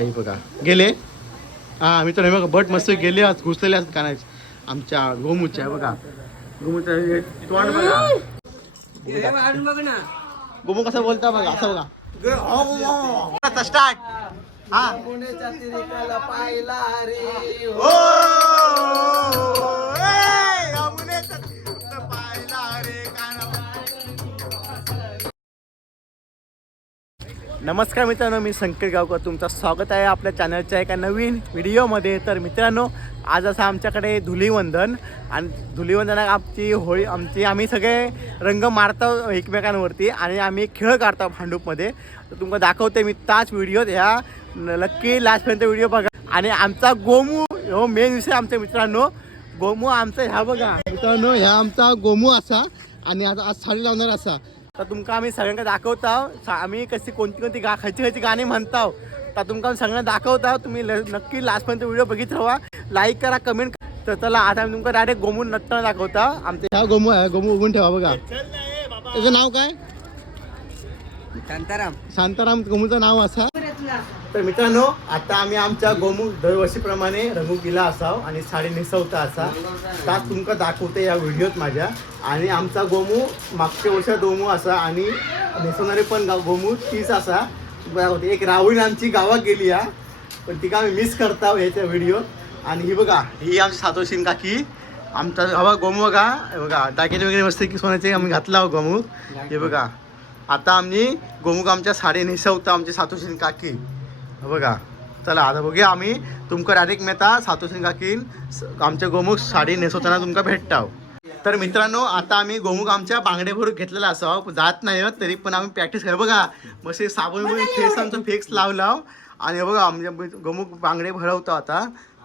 हे बघा. गेले? हा मी तर हे बघा बट मस्त गेले आज घुसलेले असतात कानाचे आमच्या गोमूच्या हे बघा. गोमूच्या हे तोंड बघा. गोमू कसं बोलता बघा असं बघा. आता स्टार्ट हा. ओ, ए, नमस्कार मित्रांनो मी संकेत गावकर. तुमचं स्वागत आहे आपल्या चॅनलच्या एका नवीन व्हिडिओमध्ये तर मित्रांनो आज असं आमच्याकडे धुलीवंदन आणि धुलीवंदनात आमची होळी आमची आम्ही सगळे रंग मारतो एकमेकांवरती आणि आम्ही खेळ काढतो भांडूपमध्ये. तर तुम्हाला दाखवते मी ताच व्हिडिओ ह्या नक्की लास्टपर्यंत व्हिडिओ बघा. आणि आमचा गोमू हो मेन विषय आमच्या मित्रांनो. गोमू आमचा ह्या बघा. मित्रांनो ह्या आमचा गोमू असा आणि आता आज साडी लावणार असा. तर तुमका आम्ही सगळ्यांना दाखवताव. सा- आम्ही कशी कोणती कोणती गा खयची खयची गाणी म्हणताव. तर तुमका आम्ही सगळ्यांना दाखवताव. तुम्ही ल- नक्की लास्टपर्यंत व्हिडिओ बघित राहा. लाईक करा कमेंट तर चला आता आम्ही तुमका डायरेक्ट गोमू नटणं दाखवता आमच्या ह्या गोमू आहे गोमू उभून ठेवा बघा. त्याचं नाव काय? शांताराम. शांताराम गोमूचं नाव असा. तर मित्रांनो आता आम्ही आमच्या गोमू दरवर्षीप्रमाणे रंगू केला असाव आणि साडी नेसवता असा. त्यात तुमका दाखवते या व्हिडिओत माझ्या. आणि आमचा गोमू मागच्या वर्षा गोमू असा आणि नेसवणारे पण गाव गोमू तीच असा. एक राहुल आमची गावात गेली या. पण ती का आम्ही मिस करता ह्याच्या व्हिडिओत. आणि ही बघा ही आमची सातोशीन काकी. आमचा हवा गोमू बघा. बघा दागिने वगैरे मस्त की सोन्याचे आम्ही घातला गोमू हे बघा आता आम्ही गोमुख आमच्या साडी नेसवता आमची सातोशीन काकी. बघा. चला आता बघूया आम्ही तुमका डायरेक्ट मेता सातोशीन काकीन आमच्या गोमुख साडी नेसवताना तुमका भेटताव. तर मित्रांनो आता आम्ही गोमुख आमच्या बांगडे भरून घेतलेला असावं जात नाही तरी पण आम्ही प्रॅक्टिस कर. बघा मस्त साबण फेस आमचा फेक्स लावला आणि बघा आमच्या गोमुख बांगडे भरवतो आता.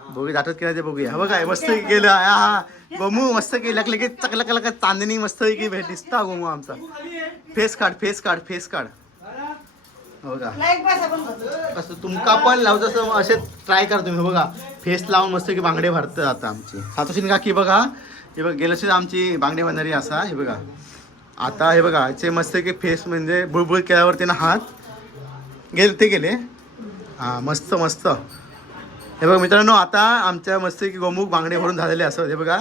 बघू जातात की नाही ते बघूया. हे बघा मस्त गेलं हा हा. गोमू मस्त की लक लगेच चकलक लक चांदणी मस्त की भेट दिसता गोमू आमचा. फेस काढ फेस काढ फेस काढ. का? असं तुमका पण लावतो असं असे ट्राय करा तुम्ही. बघा फेस लावून मस्त की बांगडे भरतं आता आमची. सातोशीन काकी बघा. हे बघा गेल्याशी आमची बांगडे बनणारी असा हे बघा. आता हे बघा याचे मस्त की फेस म्हणजे बुळबुळ केल्यावरती ना हात गेले ते गेले. हां मस्त मस्त. हे बघा मित्रांनो आता आमच्या मस्त की गोमुख बांगडे भरून झालेले असत हे बघा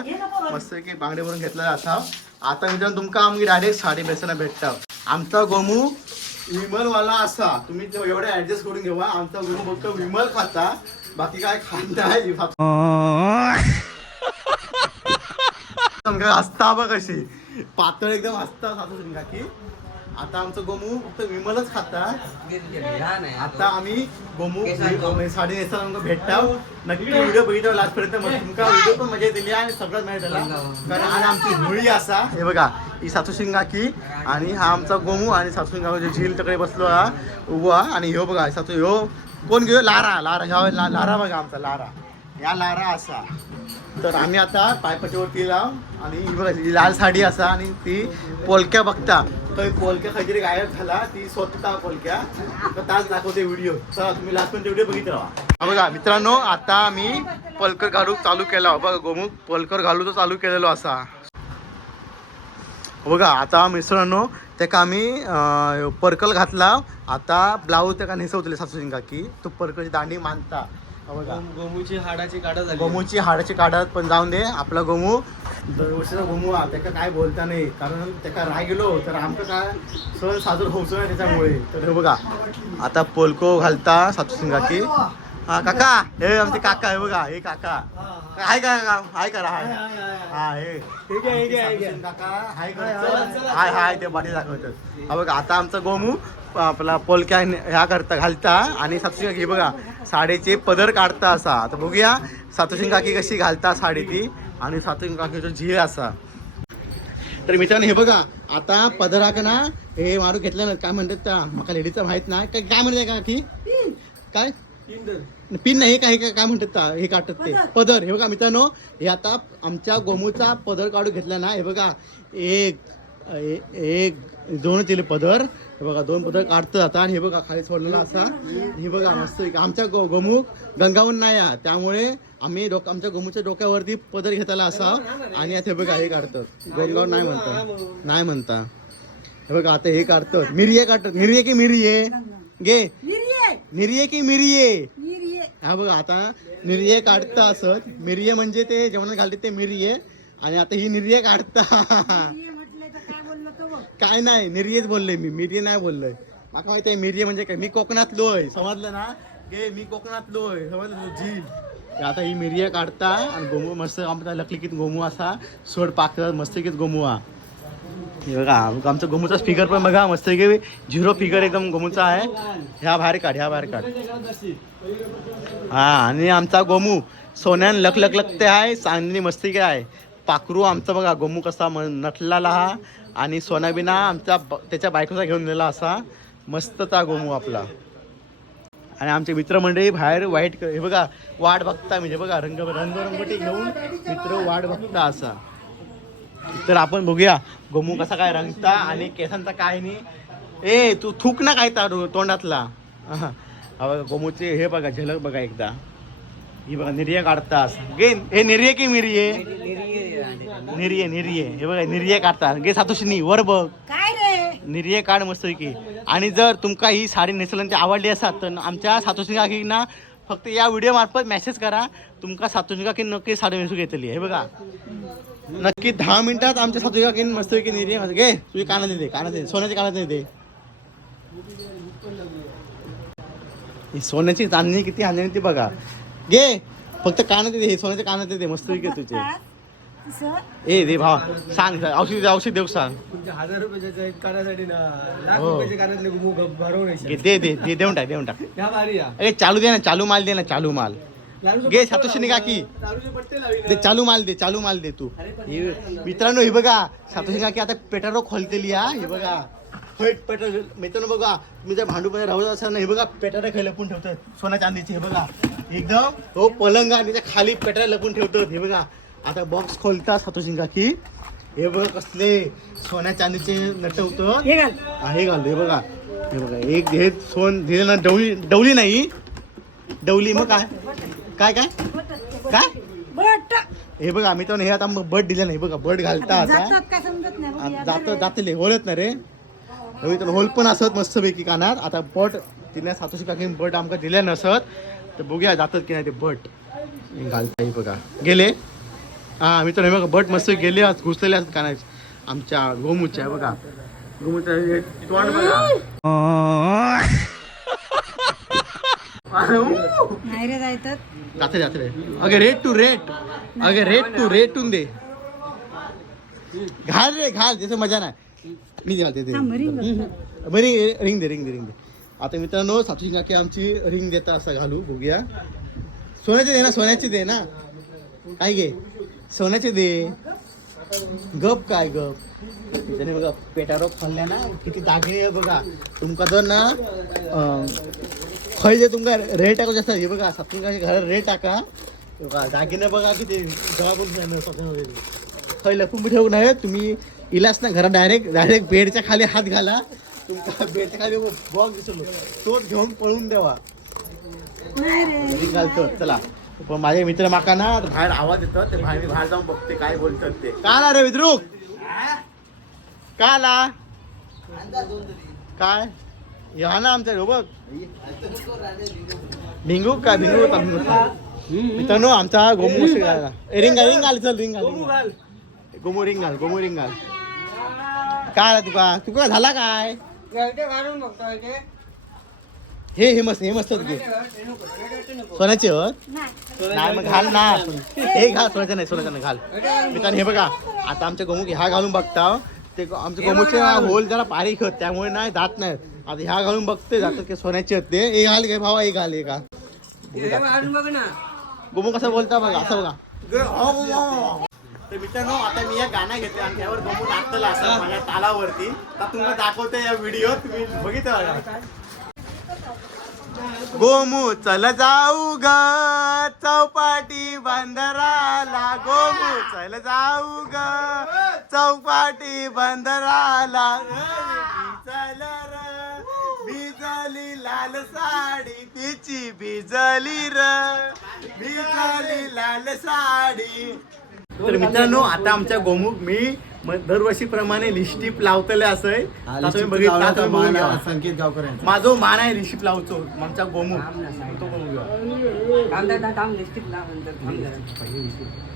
मस्त की बांगडे भरून घेतलेला असा. आता मित्रांनो तुमका आम्ही डायरेक्ट साडी बेसायला भेटता आमचा गोमू विमलवाला असा. तुम्ही ते एवढे ऍडजस्ट करून घेवा आमचा गोमू फक्त विमल खाता. बाकी काय खात नाही. असता बघ कशी पातळ एकदम असता सासू की आता आमचं गोमू फक्त विमलच खाता आता आम्ही गोमू साडी आमका भेटताव नक्की व्हिडिओ बघितला लास्टपर्यंत मग तुमका व्हिडिओ पण मजा दिली आणि सगळ्यात झाला कारण आज आमची होळी असा. हे बघा ही सातूशिंगाकी आणि हा आमचा गोमू आणि सातूशिंगा झील तकडे बसलो हा उभा. आणि ह्यो बघा सातू ह्यो कोण घेऊ लारा लारा. ला- लारा बघा आमचा लारा. या लारा असा. तर आम्ही आता पायपट्टीवरती लाव आणि ही बघा लाल साडी असा आणि ती पोलक्या बघता. तर पोलक्या काहीतरी गायब झाला ती स्वतः पोलक्या. तर ताच दाखवते व्हिडिओ. चला तुम्ही लास्ट पण व्हिडिओ बघित राहा. बघा मित्रांनो आता आम्ही पलकर घालू चालू केला. बघा गोमुख पलकर घालू तो चालू केलेलो असा. बघा आता मित्रांनो त्याका आम्ही पर्कल घातला. आता ब्लाऊज त्याका नेसवतले सासूजिंका की तो पर्कलची दांडी मानता. गोमूची हाडाची काढा झाली. गोमूची हाडाची काढत पण जाऊन दे आपला गोमू. दरवर्षीचा गोमू हा त्याका काय बोलता नाही. कारण त्याका राग गेलो तर आमचं काय सण साजर होऊचो नाही त्याच्यामुळे. तर हे बघा आता पोलको घालता सातू की हा काका हे आमचे काका हे बघा हे काका. हाय का काका? हाय करा हाय. हा हे. आहे, आहे, आहे. सातू काका हाय हाय हाय. ते बाटी दाखवतात हा बघा आता आमचा गोमू आपला पोलक्या ह्या करता घालता. आणि सातू हे बघा साडीचे पदर काढता असा. आता बघूया सातोशिंग काकी कशी घालता साडी ती आणि सातोशिंग काकीचा झील असा. तर मित्रांनो हे बघा आता पदराक ना हे मारू घेतलं ना काय म्हणतात त्या मला लेडीचं माहीत नाही. काय काय म्हणतात का की काय? पिन नाही हे काय हे काय म्हणतात हे काढतात ते. पदर. हे बघा मित्रांनो हे आता आमच्या गोमूचा पदर काढून घेतला ना हे बघा एक एक दोन दिले पदर. हे बघा दोन पदर काढतं आता आणि हे बघा खाली सोडलेला असा. हे बघा मस्त आमच्या गो गोमुख गंगावून नाही आहे त्यामुळे आम्ही डोक आमच्या गोमूच्या डोक्यावरती पदर घेताला असा आणि आता हे बघा हे काढतं गंगावून नाही म्हणता नाही म्हणता. हे बघा आता हे काढतं मिरिये काढतात. मिरिये की मिरिये? निर्ये मिरिये. की मिरिये? हा बघा आता निर्ये काढता असत. मिरिये म्हणजे ते जेवणात घालते ते मिरिये. आणि आता ही निर्ये काढता. काय नाही निर्येच बोललोय मी मिरिये नाही बोललोय. माका माहिती आहे मिरिये म्हणजे काय? मी कोकणातलोय समजलं ना? गे मी कोकणातलोय समजलं जी. आता ही मिरिये काढता आणि गोमू मस्त आमचा लकलिकीत गोमू असा सोड पाकत मस्तकीत गोमू हे. बघा आमचा गोमूचा फिगर पण बघा मस्त की झिरो फिगर एकदम गोमूचा आहे. ह्या बाहेर काढ ह्या बाहेर काढ. हा आणि आमचा गोमू सोन्यान ते आहे चांदणी मस्ती आहे. पाखरू आमचा बघा गोमू कसा म- नटलेला हा. आणि सोनाबिना आमचा ब- त्याच्या बायकोचा घेऊन नेला असा. मस्तचा गोमू आपला. आणि आमचे मित्रमंडळी बाहेर वाईट हे बघा वाट बघता म्हणजे बघा रंग रंगरंगोटी घेऊन मित्र वाट बघता असा. तर आपण बघूया गोमू कसा काय रंगता आणि केसांचा काय नाही. ए तू थूक ना काय तारू तोंडातला. हा बघा गोमूचे हे बघा झलक बघा एकदा. ही बघा निर्य काढतास गे हे निर्य की मिरिये? निर्ये निर्ये. हे बघा निर्य काढतात. गे सातोशिनी वर बघ. काय रे? निर्य काढ मस्त की आणि जर तुमका ही साडी नेसल्याची आवडली असात तर आमच्या सातोशी काकींना फक्त या व्हिडिओ मार्फत मेसेज करा. तुमका सातोशी काकी नक्की साडी नेसू घेतली हे बघा. नक्की दहा मिनिटात आमच्या सातोशी काकीन मस्त की निर्य घे तुझी कानात येते कानात येते. सोन्याची कानात येते. सोन्याची चांदणी किती आणली ती बघा. घे फक्त कानात येते हे सोन्याच्या कानात येते. मस्त तुझे. ए दे भावा सांग औषध औषध देऊ सांग. तुमच्या हजार रुपयाच्या कानासाठी ना लाख हो. रुपयाच्या कानातले गुमू भरवून घे, दे दे दे देऊन टाक देऊन टाक. या भारी या. अरे चालू दे ना चालू माल दे ना चालू माल. लालूचे घे, पट्टे सातोशीने लावीन काकी. ना. लालूचे पट्टे लावीन दे ना. चालू माल दे चालू माल दे तू. हे- मित्रांनो हे बघा सातोशी काकी आता पेटारो खोलतेली हा हे बघा. पेटर मित्रांनो बघा तुम्ही जर भांडू मध्ये राहत असाल ना हे बघा पेटारा खाली लपून ठेवतात. सोन्या चांदीचे हे बघा. एकदम हो पलंग आणि त्याच्याखाली पेटारा लपून ठेवतात हे बघा. आता बॉक्स खोलतात सातोशी काकी. हे बघा कसले सोन्या चांदीचे नटवतं हे घाल. हा, घाल हे बघा. हे बघा एक हे सोन दिले ना डवली डवली नाही. डवली मग काय? काय काय? काय? बट. हे बघा आम्ही तर हे आता मग बट दिले नाही. बघा बट घालता आता जातात काय समजत नाही. बघूया. आता जात जातले होलत ना रे. रवी तर होल पण असत मस्त पैकी कानात. आता बट तिने सातोशी काकी बट आमका दिल्या नसत. तर बघूया जातात की नाही ते बट. घालता हे बघा. गेले. हा मी तर हे बघा बट मस्त गेले आज घुसलेले असतात कानाचे. आमच्या गोमुच्या बघा. गोमुच्या हे तोंड बघा. नाही रे जायचं. जाते जाते अगे रेट टू रेट. अगे रेट टू रेटून दे. घाल रे घाल. त्याचं मजा नाही. मी घालते ते. थांब, बघ. बरी रिंग दे रिंग दे रिंग दे. आता मित्रांनो सातवी काकी आमची. रिंग देता असं घालू. बघूया. सोन्याची दे ना सोन्याची दे ना. काय घे? सोन्याचे दे. गप काय गप. त्याने बघा पेटारो खाल्ल्या ना किती दागिने आहे बघा. तुमका जर ना खय जे तुमका रेट टाकू जास्त हे बघा काकी घरात रेट टाका. बघा दागिने बघा किती गळापून खय लपून ठेवू नये तुम्ही इलाच ना घरात डायरेक्ट डायरेक्ट बेडच्या खाली हात घाला. तुमका बेडच्या खाली बॉक्स दिसलो तोच घेऊन पळून द्यावा घालतो चला. पण माझे मित्र माका ना बाहेर आवाज येतो ते बाहेर मी बाहेर जाऊन बघते काय बोलतात ते. का आला रे विद्रुक का आला? काय? या ना आमच्या बघ. भिंगू काय भिंगू होता भिंगू होता. मित्रांनो आमचा गोमू रिंग रिंग घाल चल रिंग घाल. गुमू घाल. गोमू रिंग घाल गोमू रिंग घाल. काय आला तुका? तुका झाला काय? घालून बघतो. हे हे मस्त हे मस्त होते सोन्याचे होत नाही मग घाल ना. हे घाल सोन्याचं नाही सोन्याचं नाही घाल. मित्रांनो हे बघा आता आमच्या गोमुख ह्या घालून बघता. ते आमच्या गोमुखचे होल जरा बारीक होत त्यामुळे नाही जात नाही. आता ह्या घालून बघते जातात की सोन्याचे होते. हे घाल घे भावा हे घाल हे घाल. हे घालून बघ ना. गोमू कसं बोलता बघा असं बघा. तर मित्रांनो आता मी या गाणं घेतले आणि त्यावर गोमू नाचतला असं माझ्या तालावरती. तर तुम्हाला दाखवते या व्हिडिओ तुम्ही बघितलं बघा गोमू चल जाऊ ग. चौपाटी बंदराला गोमू चल जाऊ ग. चौपाटी बंदराला चल र. भिजली लाल साडी तिची भिजली र. भिजली लाल साडी. तर मित्रांनो आता आमच्या गोमुख मी मग दरवर्षीप्रमाणे लिस्टिप लावतले असंय हा, आता तुम्ही लिस्टिप बघितला तुम्ही बघून घ्या. संकेत गावकर यांचा. माझो मान आहे लिस्टिप लावतो आमचा गोमू तो गोमू घ्या. थांब थांब, थांब थांब निश्चित लाव नंतर थांब जरा.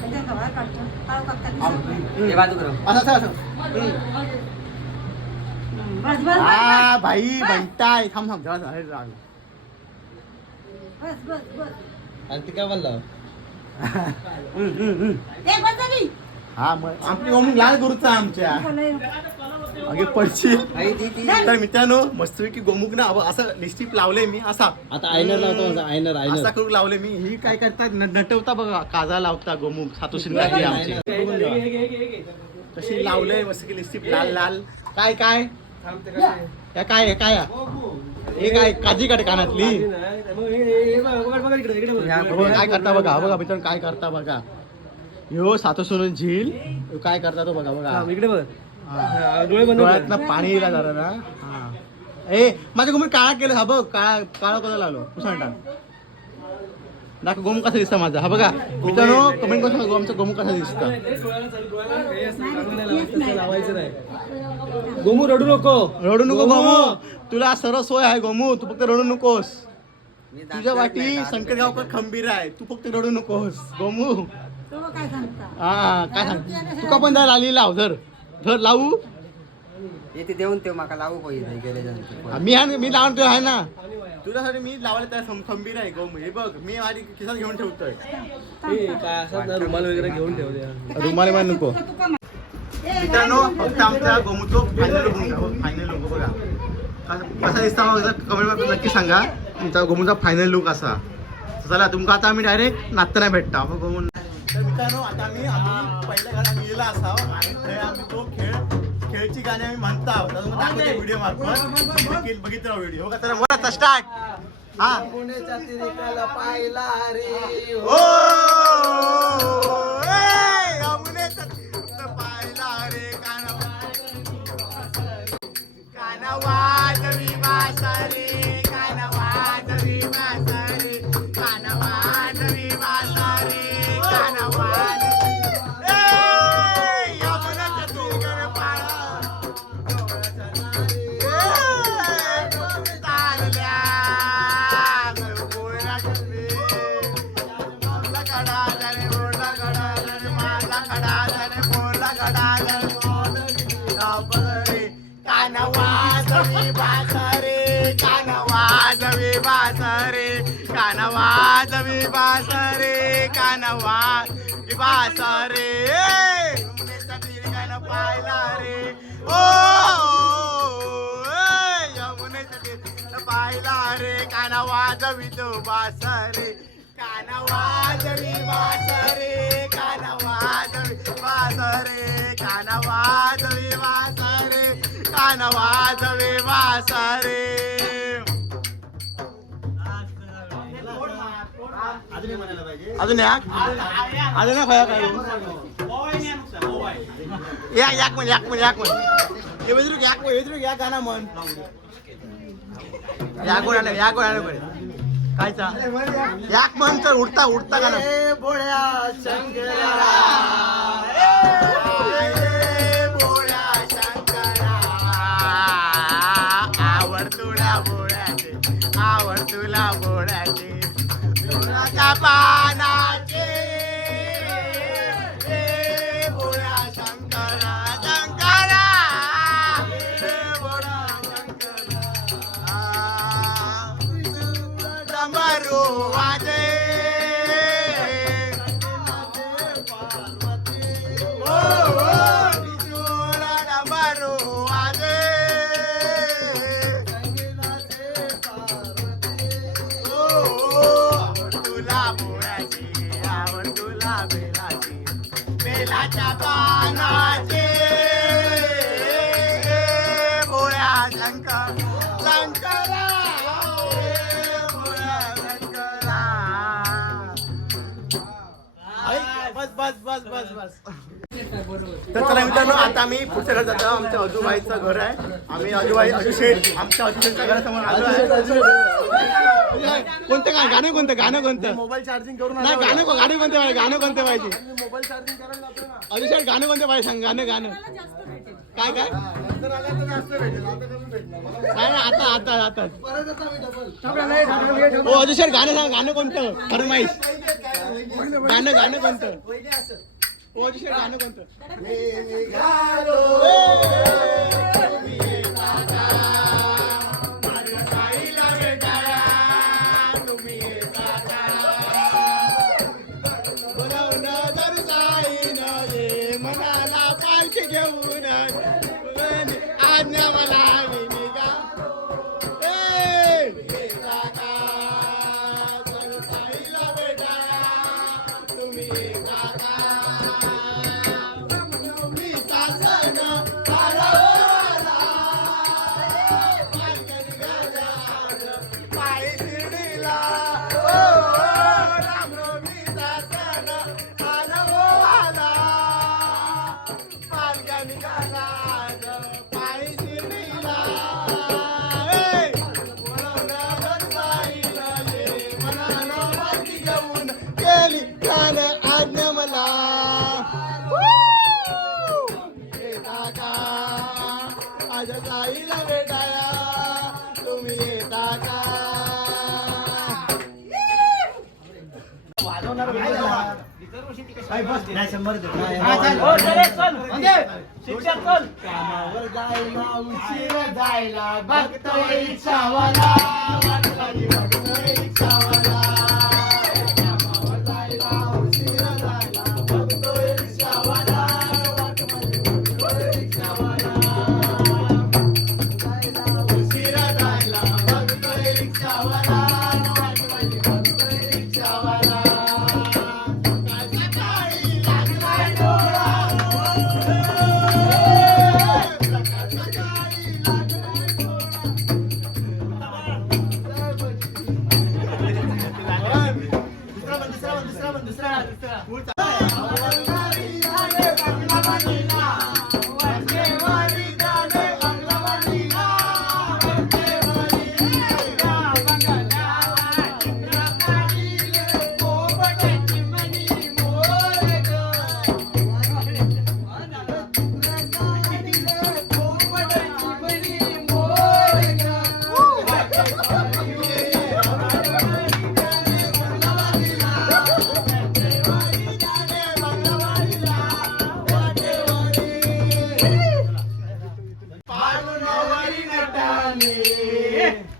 त्याच्या गव्हा काढतो काळू कापतात हे बाजू कर असं असं असं बस बस भाई म्हणताय थांब थांब जरा. बस बस बस आणि ते काय म्हणलं हा मग आमची गोमू लाल गुरुचा आमच्या. अगे तर मित्रांनो मस्तपैकी गोमुख ना अबा असं लिस्टिप लावले मी असा. आता आयनर लावतो माझा आयनर असा आयनर करून लावले मी. ही काय करतात न- नटवता बघा काजा लावता गोमुख सातोशी आमची. तशी लावले मस्त की लिस्टिप लाल लाल. काय काय? या काय काय हे काय काजी काढ कानातली? काय करता बघा हा बघा मित्रांनो काय करता बघा. ह्यो सातोसून झील. ह्यो काय करता तो बघा बघा. इकडे बघ. पाणी येईल जरा ना. हा. ए माझ्या गोमून काळा केलं हा बघ काळा काळा कलर लावलो पुसांटा दाखव गोमू कसा दिसता माझा. हा बघा. मित्रांनो कमेंट करून सांगा आमचा गोमू कसा दिसता. गोमू रडू नको. रडू नको गोमू. तुला सर्व सोय आहे गोमू तू फक्त रडू नकोस. तुझ्या वाटी संकट गावकर खंबीर आहे. तू फक्त रडू नकोस. गोमू तो काय सांगता? हा काय सांग तुका पण जरा लाली लाव धर. धर लावू. येते देऊन ते माका लावू पाहिजे गेले जाऊन मी आहे मी लावून आहे ना. तुझ्यासाठी मी लावायला त्या खंबीर आहे गोमू हे बघ मी माझी खिसात घेऊन ठेवतोय. काय असं ना रुमाल वगैरे घेऊन ठेव द्या. रुमाले मान नको. मित्रांनो फक्त आमच्या गोमूचो फायनल फायनल लुक बघा. कसा- कसा दिसता कमेंटमध्ये नक्की सांगा. आमचा गोमूचा फायनल लुक असा. तर चला तुमका आता आम्ही डायरेक्ट नाचताना भेटता. मग गोमू तर मित्रांनो आता आम्ही आम्ही पहिल्या गाणं गेला असावं. आणि ते आम्ही तो खेळ खेळची गाणी आम्ही म्हणता आहोत. तर व्हिडिओ मार्फत. बघितला व्हिडिओ चला बोला स्टार्ट हा. तिरिकाला पाहिला रे. ओ कानवाजवी बासरे कानवाजवी बासरे गाणं पाहिला रे ओ यमुनेचं तीर्थ पाहिला रे काना वाजवी तो बासरे काना वाजवी बासरे काना वाजवी बासरे काना वाजवी बासरे काना वाजवी बासरे। अजून या अजून या भया काय? या याक म्हण याक म्हण याक म्हण हे वेदरूक याक म्हण वेदरूक या गाणं म्हण. याक म्हण आलं याक म्हण आलं म्हणे काय चा याक म्हण तर उडता उडता गाणं. शंकरा आम्ही पुढच्या घरात जातो. आमच्या आजूबाईचं घर आहे. आम्ही आजूबाई अजुशेठ आमच्या अजुशेठच्या घरासमोर आलो आहे. कोणतं गाणं? गाणं कोणतं? गाणं कोणतं? मोबाईल चार्जिंग करून नाही गाणं को- गाणं कोणतं पाहिजे? गाणं कोणतं पाहिजे? मोबाईल चार्जिंग करायला लागतो ना. अभिषेक गाणं कोणतं पाहिजे सांग? गाणं गाणं. काय काय? नंतर आल्या तर जास्त भेटेल. आता कमी भेटणार. काय नाही, आता आता आता. परत आता मी डबल हो अभिषेक गाणं सांग. गाणं कोणतं? फरमाईश. गाणं गाणं कोणतं? अभिषेक गाणं कोणतं? कामावर जायला उशीर जायला बघतोय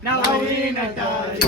now Nawi Natali.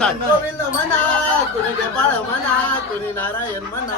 म्हणा कुणी गोपाळ म्हणा कुणी नारायण म्हणा